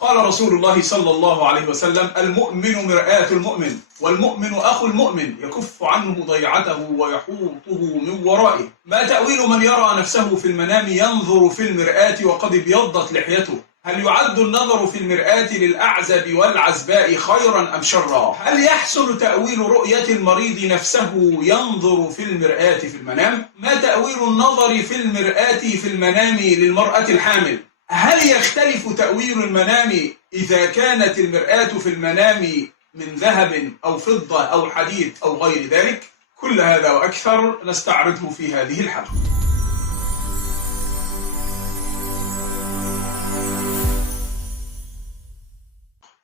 قال رسول الله صلى الله عليه وسلم: المؤمن مرآة المؤمن، والمؤمن أخو المؤمن، يكف عنه ضيعته ويحوطه من ورائه. ما تأويل من يرى نفسه في المنام ينظر في المرآة وقد ابيضت لحيته؟ هل يعد النظر في المرآة للأعزب والعزباء خيرا أم شرا؟ هل يحسن تأويل رؤية المريض نفسه ينظر في المرآة في المنام؟ ما تأويل النظر في المرآة في المنام للمرأة الحامل؟ هل يختلف تأويل المنام إذا كانت المرآة في المنام من ذهب أو فضة أو حديد أو غير ذلك؟ كل هذا وأكثر نستعرضه في هذه الحلقة.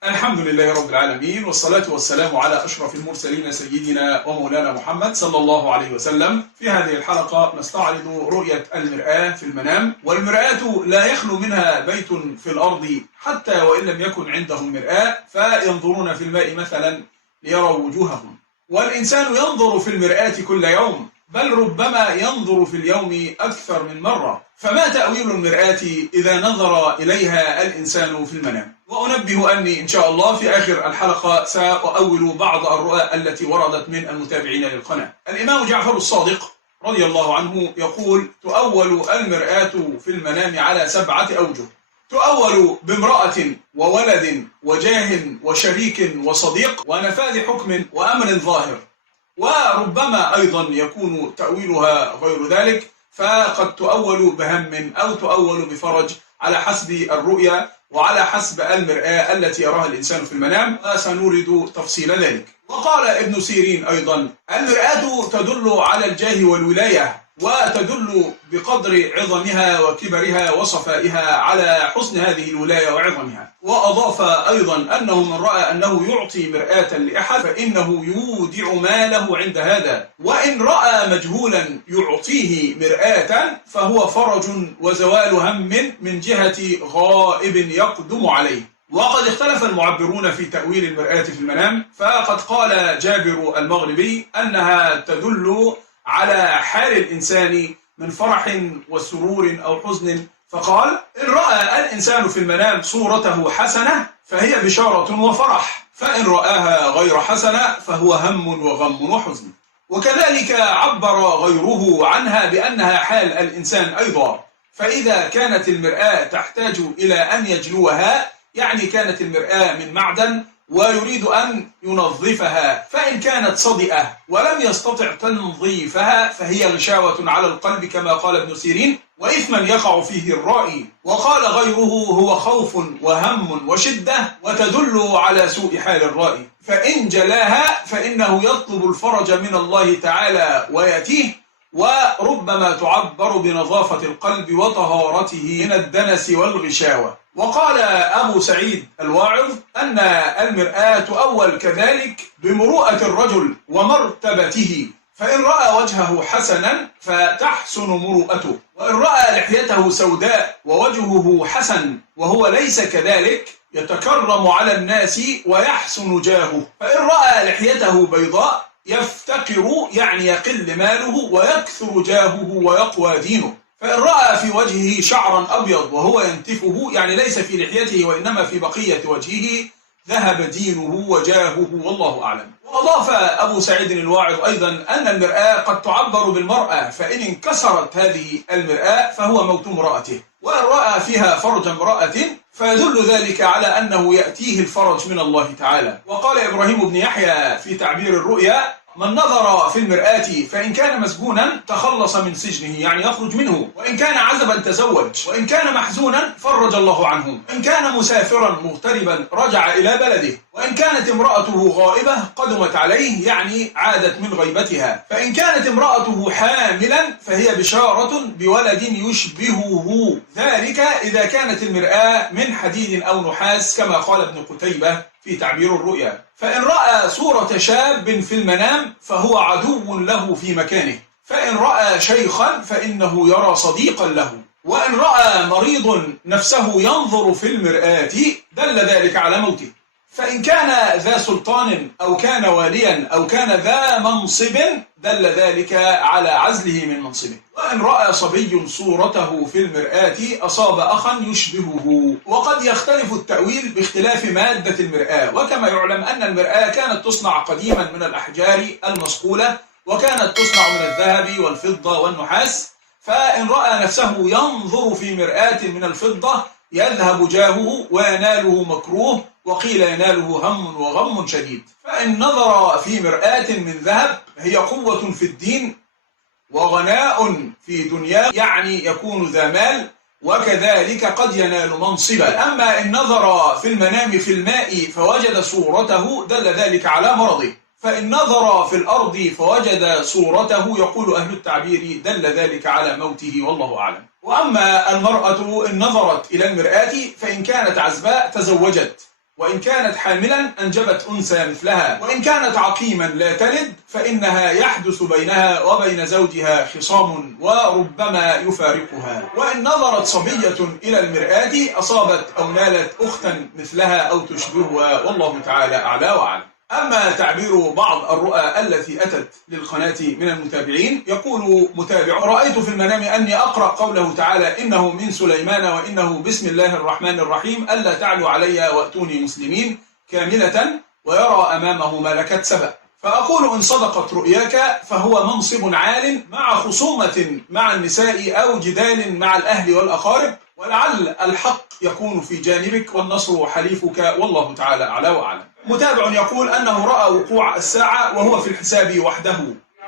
الحمد لله رب العالمين، والصلاة والسلام على أشرف المرسلين سيدنا ومولانا محمد صلى الله عليه وسلم. في هذه الحلقة نستعرض رؤية المرآة في المنام. والمرآة لا يخلو منها بيت في الأرض حتى وإن لم يكن عندهم مرآة، فينظرون في الماء مثلا ليروا وجوههم. والإنسان ينظر في المرآة كل يوم، بل ربما ينظر في اليوم أكثر من مرة. فما تأويل المرآة إذا نظر إليها الإنسان في المنام؟ وأنبه أني إن شاء الله في آخر الحلقة سأؤول بعض الرؤى التي وردت من المتابعين للقناة. الإمام جعفر الصادق رضي الله عنه يقول: تؤول المرآة في المنام على 7 أوجه. تؤول بامرأة وولد وجاه وشريك وصديق ونفاذ حكم وأمر ظاهر. وربما أيضا يكون تأويلها غير ذلك، فقد تؤول بهم أو تؤول بفرج على حسب الرؤية وعلى حسب المرآة التي يراها الإنسان في المنام، وسنورد تفصيل ذلك. وقال ابن سيرين أيضا: المرآة تدل على الجاه والولاية، وتدل بقدر عظمها وكبرها وصفائها على حسن هذه الولاية وعظمها. وأضاف أيضا أنه من رأى أنه يعطي مرآة لأحد فإنه يودع ماله عند هذا، وإن رأى مجهولا يعطيه مرآة فهو فرج وزوال هم من جهة غائب يقدم عليه. وقد اختلف المعبرون في تأويل المرآة في المنام، فقد قال جابر المغربي أنها تدل على حال الإنسان من فرح وسرور أو حزن، فقال: إن رأى الإنسان في المنام صورته حسنة فهي بشارة وفرح، فإن رآها غير حسنة فهو هم وغم وحزن. وكذلك عبر غيره عنها بأنها حال الإنسان أيضا، فإذا كانت المرآة تحتاج إلى أن يجلوها، يعني كانت المرآة من معدن ويريد أن ينظفها، فإن كانت صدئة ولم يستطع تنظيفها فهي غشاوة على القلب كما قال ابن سيرين، وإثما يقع فيه الرائي. وقال غيره: هو خوف وهم وشدة، وتدل على سوء حال الرائي. فإن جلاها فإنه يطلب الفرج من الله تعالى ويأتيه. وربما تعبر بنظافة القلب وطهارته من الدنس والغشاوة. وقال أبو سعيد الواعظ أن المرآة تؤول كذلك بمروءة الرجل ومرتبته، فإن رأى وجهه حسنا فتحسن مروءته، وإن رأى لحيته سوداء ووجهه حسن وهو ليس كذلك يتكرم على الناس ويحسن جاهه، فإن رأى لحيته بيضاء يفتقر، يعني يقل ماله ويكثر جاهه ويقوى دينه، فإن رأى في وجهه شعرا أبيض وهو ينتفه، يعني ليس في لحيته وإنما في بقية وجهه، ذهب دينه وجاهه، والله أعلم. وأضاف أبو سعيد الواعظ أيضا أن المرآة قد تعبر بالمرأة، فإن انكسرت هذه المرآة فهو موت امرأته، وإن رأى فيها فرج امرأة فيدل ذلك على أنه يأتيه الفرج من الله تعالى. وقال إبراهيم بن يحيى في تعبير الرؤيا: من نظر في المرآة فإن كان مسجونا تخلص من سجنه، يعني يخرج منه، وإن كان عزبا تزوج، وإن كان محزونا فرج الله عنه، إن كان مسافرا مغتربا رجع إلى بلده، وإن كانت امرأته غائبة قدمت عليه، يعني عادت من غيبتها، فإن كانت امرأته حاملا فهي بشارة بولد يشبهه، ذلك إذا كانت المرآة من حديد أو نحاس كما قال ابن قتيبة في تعبير الرؤيا. فإن رأى صورة شاب في المنام فهو عدو له في مكانه، فإن رأى شيخا فإنه يرى صديقا له، وإن رأى مريض نفسه ينظر في المرآة دل ذلك على موته، فإن كان ذا سلطان أو كان واليا أو كان ذا منصب دل ذلك على عزله من منصبه. وإن رأى صبي صورته في المرآة أصاب أخا يشبهه. وقد يختلف التأويل باختلاف مادة المرآة، وكما يعلم أن المرآة كانت تصنع قديما من الأحجار المصقولة، وكانت تصنع من الذهب والفضة والنحاس، فإن رأى نفسه ينظر في مرآة من الفضة يذهب جاهه ويناله مكروه، وقيل يناله هم وغم شديد. فإن نظر في مرآة من ذهب هي قوة في الدين وغناء في دنياه، يعني يكون ذا مال، وكذلك قد ينال منصبا. أما إن نظر في المنام في الماء فوجد صورته دل ذلك على مرضه. فإن نظر في الأرض فوجد صورته يقول أهل التعبير دل ذلك على موته، والله أعلم. وأما المرأة إن نظرت إلى المرآة فإن كانت عزباء تزوجت، وإن كانت حاملا أنجبت أنثى مثلها، وإن كانت عقيما لا تلد فإنها يحدث بينها وبين زوجها خصام وربما يفارقها. وإن نظرت صبية إلى المرآة أصابت أو نالت أختا مثلها أو تشبهها، والله تعالى أعلى وأعلم. أما تعبير بعض الرؤى التي أتت للقناة من المتابعين، يقول متابع: رأيت في المنام أني أقرأ قوله تعالى: إنه من سليمان وإنه بسم الله الرحمن الرحيم ألا تعلوا علي وأتوني مسلمين كاملة، ويرى أمامه ملكة سبأ. فأقول إن صدقت رؤياك فهو منصب عال مع خصومة مع النساء أو جدال مع الأهل والأقارب، ولعل الحق يكون في جانبك والنصر حليفك، والله تعالى أعلى وأعلم. متابع يقول أنه رأى وقوع الساعة وهو في الحساب وحده.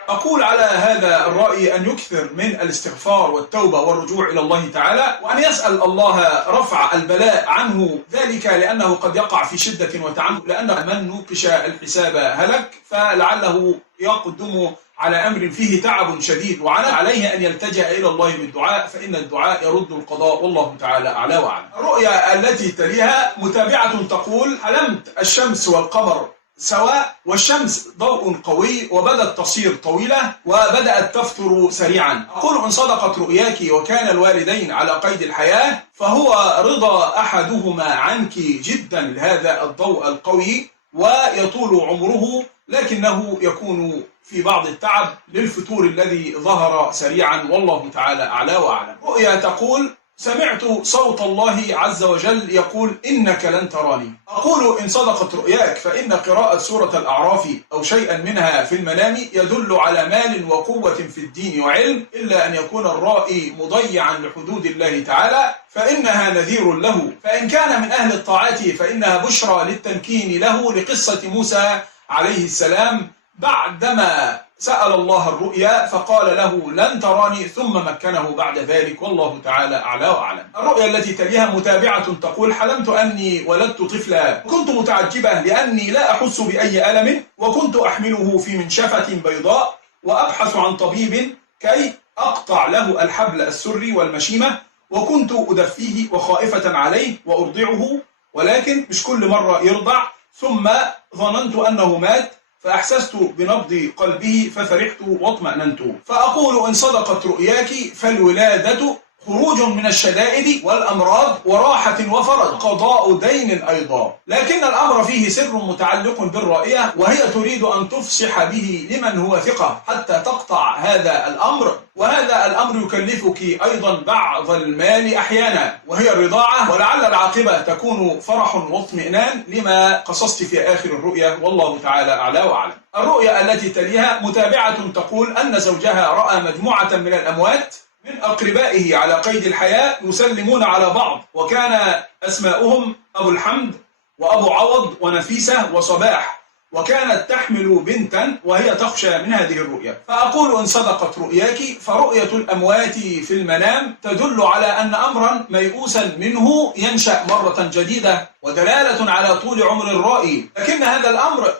أقول على هذا الرأي أن يكثر من الاستغفار والتوبة والرجوع إلى الله تعالى، وأن يسأل الله رفع البلاء عنه، ذلك لأنه قد يقع في شدة وتعنت، لأن من نوقش الحساب هلك، فلعله يقدم على أمر فيه تعب شديد، وعليه أن يلتجأ إلى الله بالدعاء، فإن الدعاء يرد القضاء، والله تعالى أعلى وأعلم. الرؤيا التي تليها متابعة تقول: حلمت الشمس والقمر سواء، والشمس ضوء قوي وبدت تصير طويلة وبدأت تفتر سريعا. أقول إن صدقت رؤياك وكان الوالدين على قيد الحياة فهو رضا أحدهما عنك جدا لهذا الضوء القوي ويطول عمره، لكنه يكون في بعض التعب للفتور الذي ظهر سريعا، والله تعالى أعلى وأعلم. رؤيا تقول: سمعت صوت الله عز وجل يقول: إنك لن تراني. أقول إن صدقت رؤياك فإن قراءة سورة الأعراف أو شيئا منها في المنام يدل على مال وقوة في الدين وعلم، إلا أن يكون الرائي مضيعا لحدود الله تعالى فإنها نذير له. فإن كان من أهل الطاعات فإنها بشرى للتمكين له، لقصة موسى عليه السلام بعدما سأل الله الرؤيا فقال له: لن تراني، ثم مكنه بعد ذلك، والله تعالى أعلى وأعلم. الرؤيا التي تليها متابعة تقول: حلمت أني ولدت طفلا، كنت متعجبة لأني لا أحس بأي ألم، وكنت أحمله في منشفة بيضاء وأبحث عن طبيب كي أقطع له الحبل السري والمشيمة، وكنت أدفيه وخائفة عليه وأرضعه، ولكن مش كل مرة يرضع، ثم ظننت أنه مات فأحسست بنبض قلبه ففرحت واطمأننت. فأقول إن صدقت رؤياك فالولادة خروج من الشدائد والأمراض وراحة وفرج، قضاء دين أيضا، لكن الأمر فيه سر متعلق بالرائية، وهي تريد أن تفصح به لمن هو ثقة حتى تقطع هذا الأمر، وهذا الأمر يكلفك أيضا بعض المال أحيانا وهي الرضاعة، ولعل العاقبة تكون فرح واطمئنان لما قصصت في آخر الرؤيا، والله تعالى أعلى وأعلم. الرؤيا التي تليها متابعة تقول أن زوجها رأى مجموعة من الأموات من أقربائه على قيد الحياة يسلمون على بعض، وكان أسماؤهم أبو الحمد وأبو عوض ونفيسة وصباح، وكانت تحمل بنتا وهي تخشى من هذه الرؤيا. فأقول إن صدقت رؤياك فرؤية الأموات في المنام تدل على أن أمرا ميؤوسا منه ينشأ مرة جديدة، ودلالة على طول عمر الرائي، لكن هذا الأمر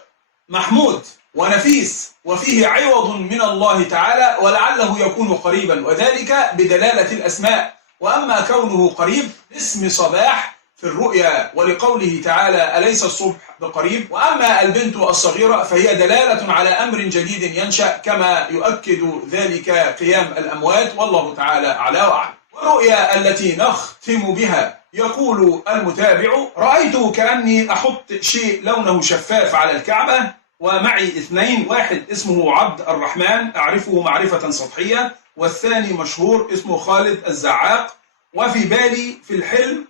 محمود ونفيس وفيه عوض من الله تعالى، ولعله يكون قريبا، وذلك بدلالة الأسماء. وأما كونه قريب اسم صباح في الرؤيا، ولقوله تعالى: أليس الصبح بقريب. وأما البنت الصغيرة فهي دلالة على أمر جديد ينشأ، كما يؤكد ذلك قيام الأموات، والله تعالى أعلى وأعلم. والرؤيا التي نختم بها يقول المتابع: رأيت كأني أحط شيء لونه شفاف على الكعبة، ومعي اثنين، واحد اسمه عبد الرحمن أعرفه معرفة سطحية، والثاني مشهور اسمه خالد الزعاق، وفي بالي في الحلم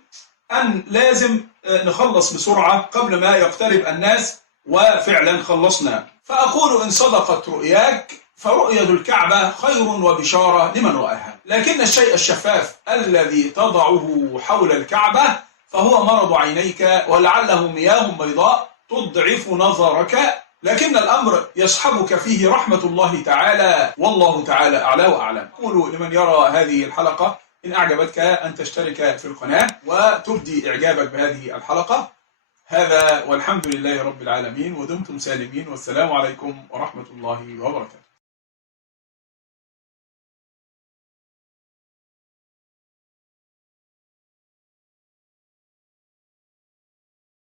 أن لازم نخلص بسرعة قبل ما يقترب الناس، وفعلا خلصنا. فأقول: إن صدقت رؤياك فرؤية الكعبة خير وبشارة لمن رآها، لكن الشيء الشفاف الذي تضعه حول الكعبة فهو مرض عينيك، ولعله مياه بيضاء تضعف نظرك، لكن الأمر يصحبك فيه رحمة الله تعالى، والله تعالى أعلى وأعلم. أقول لمن يرى هذه الحلقة: إن أعجبتك أن تشترك في القناة وتبدي إعجابك بهذه الحلقة. هذا والحمد لله رب العالمين، ودمتم سالمين، والسلام عليكم ورحمة الله وبركاته.